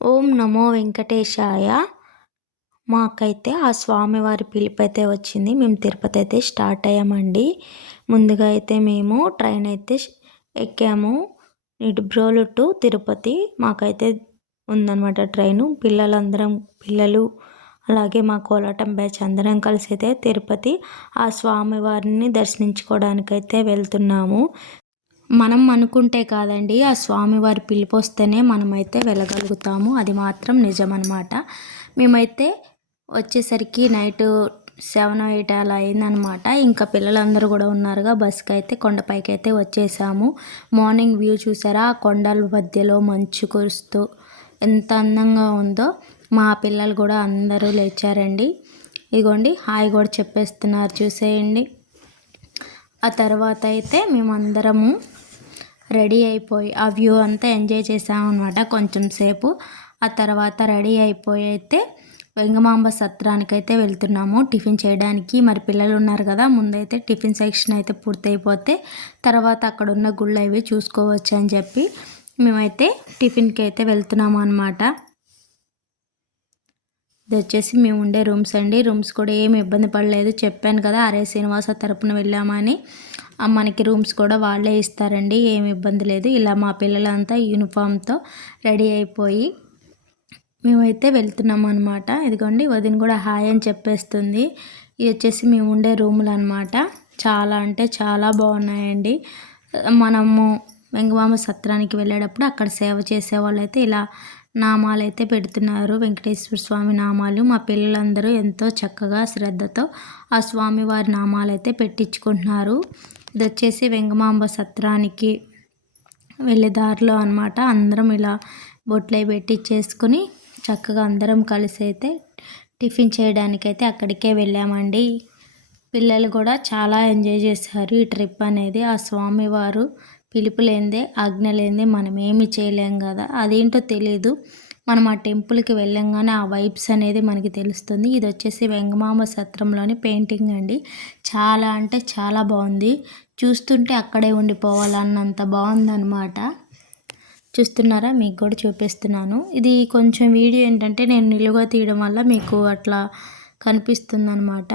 ఓం నమో వెంకటేశాయ. మాకైతే ఆ స్వామివారి పిలుపు అయితే వచ్చింది. మేము తిరుపతి అయితే స్టార్ట్ అయ్యామండి. ముందుగా అయితే మేము ట్రైన్ అయితే ఎక్కాము. నిడుబ్రోలు టు తిరుపతి మాకైతే ఉందన్నమాట ట్రైను. పిల్లలందరం పిల్లలు అలాగే మా కోలాటం బ్యాచ్ అందరం కలిసి అయితే తిరుపతి ఆ స్వామివారిని దర్శించుకోవడానికైతే వెళ్తున్నాము. మనం అనుకుంటే కాదండి ఆ స్వామివారి పిలుపు వస్తేనే మనమైతే వెళ్ళగలుగుతాము. అది మాత్రం నిజం అనమాట మేమైతే వచ్చేసరికి నైట్ సెవెన్ ఎయిట్ అలా అయిందనమాట ఇంకా పిల్లలందరూ కూడా ఉన్నారుగా బస్కి అయితే కొండపైకి అయితే వచ్చేసాము. మార్నింగ్ వ్యూ చూసారా? ఆ కొండల మధ్యలో మంచు కురుస్తూ ఎంత అందంగా ఉందో. మా పిల్లలు కూడా అందరూ లేచారండి. ఇదిగోండి హాయ్ కూడా చెప్పేస్తున్నారు చూసేయండి. ఆ తర్వాత అయితే మేమందరము రెడీ అయిపోయి ఆ వ్యూ అంతా ఎంజాయ్ చేసామన్నమాట కొంచెం సేపు. ఆ తర్వాత రెడీ అయిపోయి అయితే వెంగమాంబ సత్రానికి అయితే వెళ్తున్నాము. టిఫిన్ చేయడానికి మరి పిల్లలు ఉన్నారు కదా ముందైతే టిఫిన్ సెక్షన్ అయితే పూర్తయిపోతే తర్వాత అక్కడ ఉన్న గుళ్ళు అవి చూసుకోవచ్చు అని చెప్పి మేమైతే టిఫిన్కి అయితే వెళ్తున్నాము అనమాట ఇది వచ్చేసి మేము ఉండే రూమ్స్ అండి. రూమ్స్ కూడా ఏమి ఇబ్బంది పడలేదు. చెప్పాను కదా అరే శ్రీనివాస తరపున వెళ్ళామని. మనకి రూమ్స్ కూడా వాళ్ళే ఇస్తారండి ఏమి ఇబ్బంది లేదు. ఇలా మా పిల్లలంతా యూనిఫామ్తో రెడీ అయిపోయి మేమైతే వెళ్తున్నాం అనమాట ఇదిగోండి వదిన కూడా హాయ్ అని చెప్పేస్తుంది. ఇది వచ్చేసి మేము ఉండే రూములు అనమాట చాలా అంటే చాలా బాగున్నాయండి. మనము వెంగమామ సత్రానికి వెళ్ళేటప్పుడు అక్కడ సేవ చేసే వాళ్ళు అయితే ఇలా నామాలు అయితే పెడుతున్నారు. వెంకటేశ్వర స్వామి నామాలు. మా పిల్లలందరూ ఎంతో చక్కగా శ్రద్ధతో ఆ స్వామి వారి నామాలు అయితే పెట్టించుకుంటున్నారు. ఇది వచ్చేసి వెంగమాంబ సత్రానికి వెళ్ళే దారిలో అనమాట అందరం ఇలా బొట్లై పెట్టి చేసుకుని చక్కగా అందరం కలిసి అయితే టిఫిన్ చేయడానికైతే అక్కడికే వెళ్ళామండి. పిల్లలు కూడా చాలా ఎంజాయ్ చేశారు ఈ ట్రిప్ అనేది. ఆ స్వామివారు పిలుపు లేనిదే ఆజ్ఞ లేనిదే మనం ఏమి చేయలేం కదా? అదేంటో తెలియదు మనం ఆ టెంపుల్కి వెళ్ళంగానే ఆ వైబ్స్ అనేది మనకి తెలుస్తుంది. ఇది వచ్చేసి వెంగమామ సత్రంలోని పెయింటింగ్ అండి. చాలా అంటే చాలా బాగుంది. చూస్తుంటే అక్కడే ఉండిపోవాలన్నంత బాగుందన్నమాట. చూస్తున్నారా? మీకు కూడా చూపిస్తున్నాను. ఇది కొంచెం వీడియో ఏంటంటే నేను నిలువ తీయడం వల్ల మీకు అట్లా కనిపిస్తుందనమాట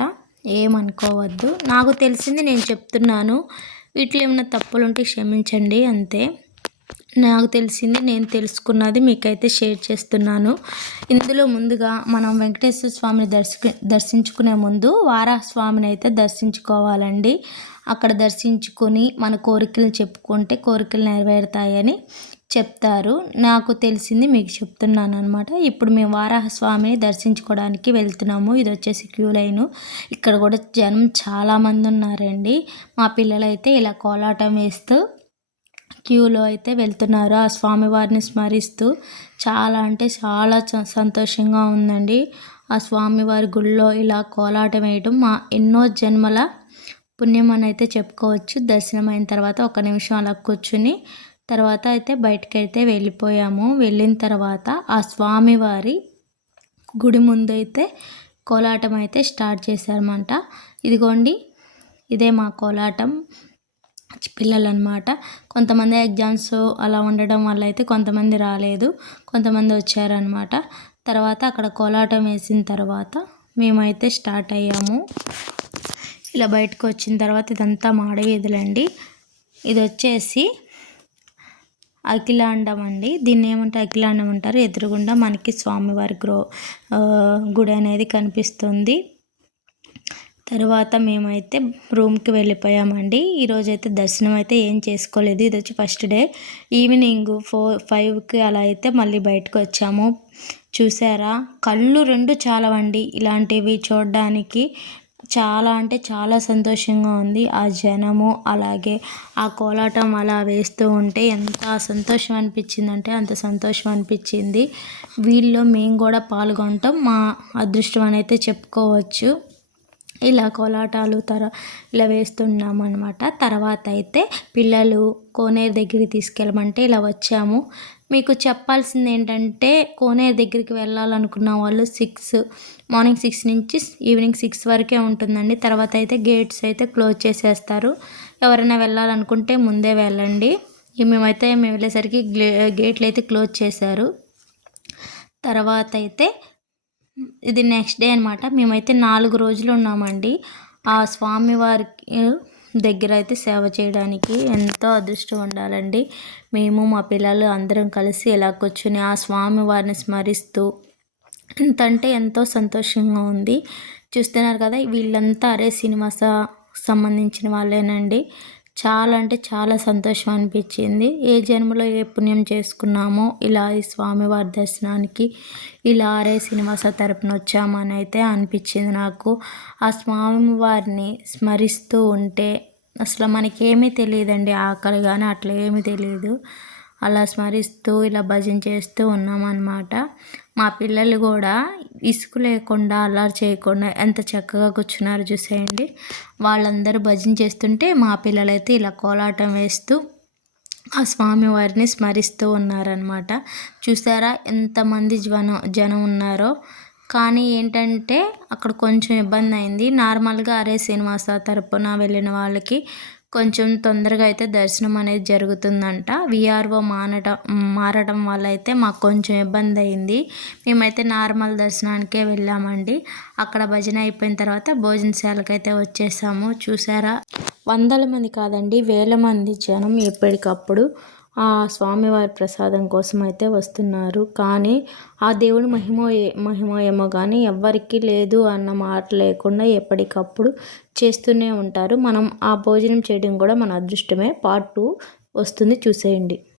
ఏమనుకోవద్దు. నాకు తెలిసింది నేను చెప్తున్నాను. వీటిలో ఏమైనా తప్పులు ఉంటే క్షమించండి అంతే. నాకు తెలిసింది నేను తెలుసుకున్నది మీకైతే షేర్ చేస్తున్నాను. ఇందులో ముందుగా మనం వెంకటేశ్వర స్వామిని దర్శి దర్శించుకునే ముందు వారాస్వామిని అయితే దర్శించుకోవాలండి. అక్కడ దర్శించుకొని మన కోరికలు చెప్పుకుంటే కోరికలు నెరవేరుతాయని చెప్తారు. నాకు తెలిసింది మీకు చెప్తున్నాను అనమాట ఇప్పుడు మేము వారాహస్వామిని దర్శించుకోవడానికి వెళ్తున్నాము. ఇది వచ్చేసి క్యూ లైను. ఇక్కడ కూడా జనం చాలామంది ఉన్నారండి. మా పిల్లలైతే ఇలా కోలాటం వేస్తూ క్యూలో అయితే వెళ్తున్నారు. ఆ స్వామివారిని స్మరిస్తూ చాలా అంటే చాలా సంతోషంగా ఉందండి. ఆ స్వామివారి గుళ్ళో ఇలా కోలాటం వేయడం మా ఎన్నో జన్మల పుణ్యం అని అయితే చెప్పుకోవచ్చు. దర్శనం అయిన తర్వాత ఒక నిమిషం అలా కూర్చుని తర్వాత అయితే బయటకైతే అయితే వెళ్ళిపోయాము. వెళ్ళిన తర్వాత ఆ స్వామివారి గుడి ముందు అయితే కోలాటం అయితే స్టార్ట్ చేశారన్నమాట. ఇదిగోండి ఇదే మా కోలాటం. పిల్లలు అనమాట కొంతమంది ఎగ్జామ్స్ అలా ఉండడం వల్ల అయితే కొంతమంది రాలేదు. కొంతమంది వచ్చారనమాట. తర్వాత అక్కడ కోలాటం వేసిన తర్వాత మేమైతే స్టార్ట్ అయ్యాము. ఇలా బయటకు వచ్చిన తర్వాత ఇదంతా మాడవీధులండి. ఇది వచ్చేసి అఖిలాండం అండి. దీన్ని ఏమంటే అఖిలాండం అంటారు. ఎదురుగుండా మనకి స్వామివారి గ్రో గుడి అనేది కనిపిస్తుంది. తర్వాత మేమైతే రూమ్కి వెళ్ళిపోయామండి. ఈరోజు అయితే దర్శనం అయితే ఏం చేసుకోలేదు. ఇది వచ్చి ఫస్ట్ డే. ఈవినింగ్ ఫోర్ ఫైవ్కి అలా అయితే మళ్ళీ బయటకు వచ్చాము. చూసారా? కళ్ళు రెండు చాలవండి ఇలాంటివి చూడడానికి. చాలా అంటే చాలా సంతోషంగా ఉంది. ఆ జనము అలాగే ఆ కోలాటం అలా వేస్తూ ఉంటే ఎంత సంతోషం అనిపించిందంటే అంత సంతోషం అనిపించింది. వీళ్ళు మేము కూడా పాల్గొనటం మా అదృష్టం అని అయితే చెప్పుకోవచ్చు. ఇలా కోలాటాలు తర ఇలా వేస్తున్నాం అనమాట తర్వాత అయితే పిల్లలు కోనేరు దగ్గరికి తీసుకెళ్ళమంటే ఇలా వచ్చాము. మీకు చెప్పాల్సింది ఏంటంటే కోనేరు దగ్గరికి వెళ్ళాలనుకున్న వాళ్ళు సిక్స్ మార్నింగ్ సిక్స్ నుంచి ఈవినింగ్ సిక్స్ వరకే ఉంటుందండి. తర్వాత అయితే గేట్స్ అయితే క్లోజ్ చేసేస్తారు. ఎవరైనా వెళ్ళాలనుకుంటే ముందే వెళ్ళండి. మేమైతే మేము వెళ్ళేసరికి గేట్లు అయితే క్లోజ్ చేశారు. తర్వాత అయితే ఇది నెక్స్ట్ డే అనమాట మేమైతే నాలుగు రోజులు ఉన్నామండి. ఆ స్వామివారికి దగ్గర అయితే సేవ చేయడానికి ఎంతో అదృష్టం ఉండాలండి. మేము మా పిల్లలు అందరం కలిసి ఇలా కూర్చుని ఆ స్వామివారిని స్మరిస్తూ ఎంతంటే ఎంతో సంతోషంగా ఉంది. చూస్తున్నారు కదా వీళ్ళంతా అరే సినిమాస సంబంధించిన వాళ్ళేనండి. చాలా అంటే చాలా సంతోషం అనిపించింది. ఏ జన్మలో ఏ పుణ్యం చేసుకున్నామో ఇలా ఈ స్వామివారి దర్శనానికి ఇలా ఆరే శ్రీనివాస తరపున వచ్చామని అయితే అనిపించింది నాకు. ఆ స్వామివారిని స్మరిస్తూ ఉంటే అసలు మనకేమీ తెలియదండి ఆకలి కానీ అట్లా ఏమీ తెలియదు అలా స్మరిస్తూ ఇలా భజన చేస్తూ ఉన్నామన్నమాట. మా పిల్లలు కూడా ఇసుకు లేకుండా అల్లరి చేయకుండా ఎంత చక్కగా కూర్చున్నారు చూసేయండి. వాళ్ళందరూ భజన చేస్తుంటే మా పిల్లలైతే ఇలా కోలాటం వేస్తూ ఆ స్వామివారిని స్మరిస్తూ ఉన్నారనమాట చూసారా ఎంతమంది జనం జనం ఉన్నారో. కానీ ఏంటంటే అక్కడ కొంచెం ఇబ్బంది అయింది. నార్మల్గా అరే శ్రీనివాస తరపున వెళ్ళిన వాళ్ళకి కొంచెం తొందరగా అయితే దర్శనం అనేది జరుగుతుందంట. విఆర్ఓ మానడం మారడం వల్ల అయితే మాకు కొంచెం ఇబ్బంది అయింది. మేమైతే నార్మల్ దర్శనానికే వెళ్ళామండి. అక్కడ భజన అయిపోయిన తర్వాత భోజనశాలకు అయితే వచ్చేసాము. చూసారా? వందల మంది కాదండి వేల మంది జనం ఎప్పటికప్పుడు ఆ స్వామివారి ప్రసాదం కోసం అయితే వస్తున్నారు. కానీ ఆ దేవుని మహిమ మహిమ ఏమో కానీ ఎవ్వరికీ లేదు అన్న మాట లేకుండా ఎప్పటికప్పుడు చేస్తూనే ఉంటారు. మనం ఆ భోజనం చేయడం కూడా మన అదృష్టమే. పార్ట్ టూ వస్తుంది. చూసేయండి.